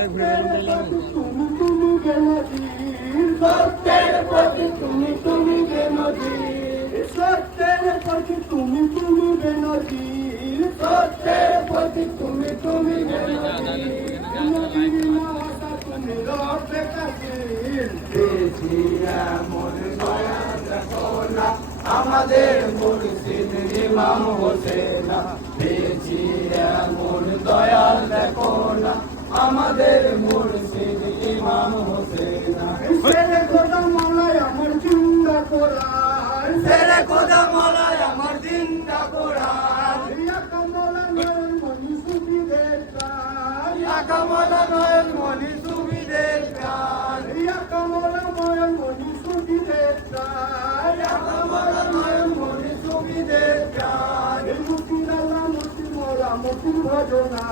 সত্যের প্রতি তুমি বেনজির, সত্যের প্রতি তুমি বেনজির, সত্যের প্রতি তুমি বেনজির, তুমি রবে কাদির। পেয়েছি এমন দয়া দেখো না আমাদের মুর্শিদ ইমাম হোসেন, পেয়েছি এমন দয়া দেখো না আমাদের মুর্শিদ ইমাম হোসেন। ছেলে খোদা মালায় আমার জিন্দা কোরআন, ছেলে খোদা মালায় আমার জিন্দা কোরআন, ইয়া কামলা নয়ন মনি সুবিদের প্রাণ, ইয়া কামলা নয়ন মনি সুবিদের প্রাণ, ইয়া কামলা নয়ন মনি সুবিদের প্রাণ, ইয়া কামলা নয়ন মনি সুবিদের প্রাণ। মুক্তির আল্লাহ মুক্তি মোরা মুক্তির ভজনা,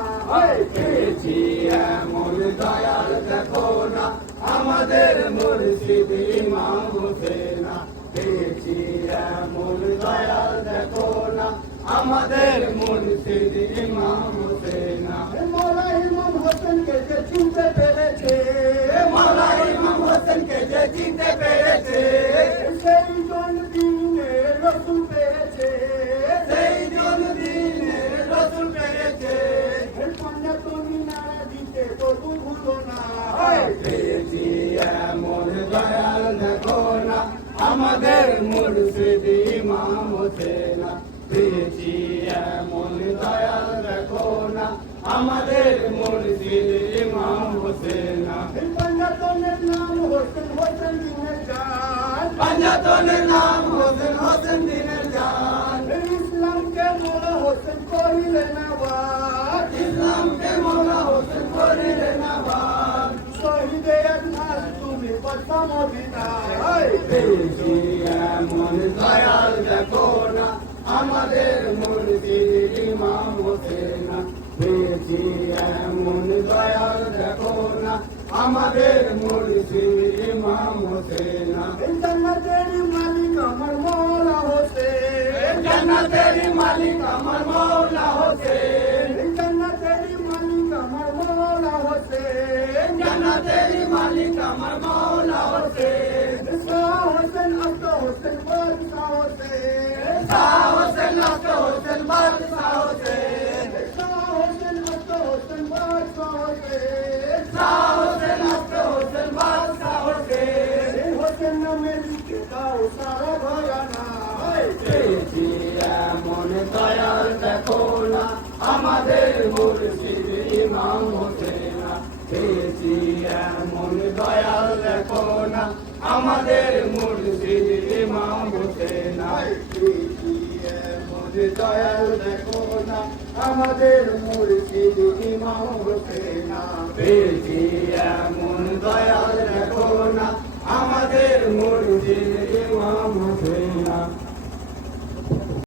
পেয়েছি এমন দয়াল দেখো না আমাদের মুর্শিদ ইমাম হোসেন, পেয়েছি এমন দয়াল দেখো না আমাদের মুর্শিদ ইমাম হোসেন। মৌলা ইমাম হোসেনকে যে চিনতে পেরেছে, মৌলা ইমাম হোসেনকে যে চিনতে পেরেছে, সেই জন্মদিনে রসুল পেয়েছে, সেই জন্মদিনে রসুল পেয়েছে। কন্যা তুমি নারা দিতে তবু ভুলো না, পেয়েছি এমন দয়াল দেখো না আমাদের মুর্শিদ ইমাম হোসেন, পেয়েছি এমন দয়াল দেখো না আমাদের মুর্শিদ ইমাম হোসেন। পাঞ্জাতনের নাম হোসেন, হোসেন দিনের জান, পাঞ্জাতনের নাম হোসেন, হোসেন দিনের জান। ইসলামকে মোলা হোসেন করিলেন আবাদ, ইসলামকে মোলা হোসেন করিলেন আবাদ। শহীদে একনাল তুমি বাদশা মদিনায়, পেয়েছি এমন দয়াল দেখো না আমাদের মুর্শিদ ইমাম হোসেন, পেয়েছি এমন দয়াল দেখো না আমাদের মুর্শিদ ইমাম হোসেন। জান্নাতের মালিক আমার মৌলা হোসেন, জান্নাতের মালিক আমার মৌলা হোসেন, জান্নাতের মালিক আমার মৌলা হোসেন, জান্নাতের মালিক আমার মৌলা হোসেন। শাহ হোসেন আব্দ হোসেন বাদশাহ হোসেন, শাহ হোসেন আব্দ হোসেন বাদশাহ হোসেন, শাহ হোসেন আব্দ হোসেন বাদশাহ হোসেন, শাহ হোসেন আব্দ হোসেন বাদশাহ হোসেন। এই হোসেন নামে লিখে দাও সারা ঘরানা, পেয়েছি এমন দয়াল দেখো না আমাদের মুর্শিদ ইমাম হোসেন, পেয়েছি এমন দয়াল দেখো না আমাদের মুর্শিদ ইমাম হোসেন, পেয়েছি এমন দয়াল দেখো না আমাদের মুর্শিদ ইমাম হোসেন, পেয়েছি এমন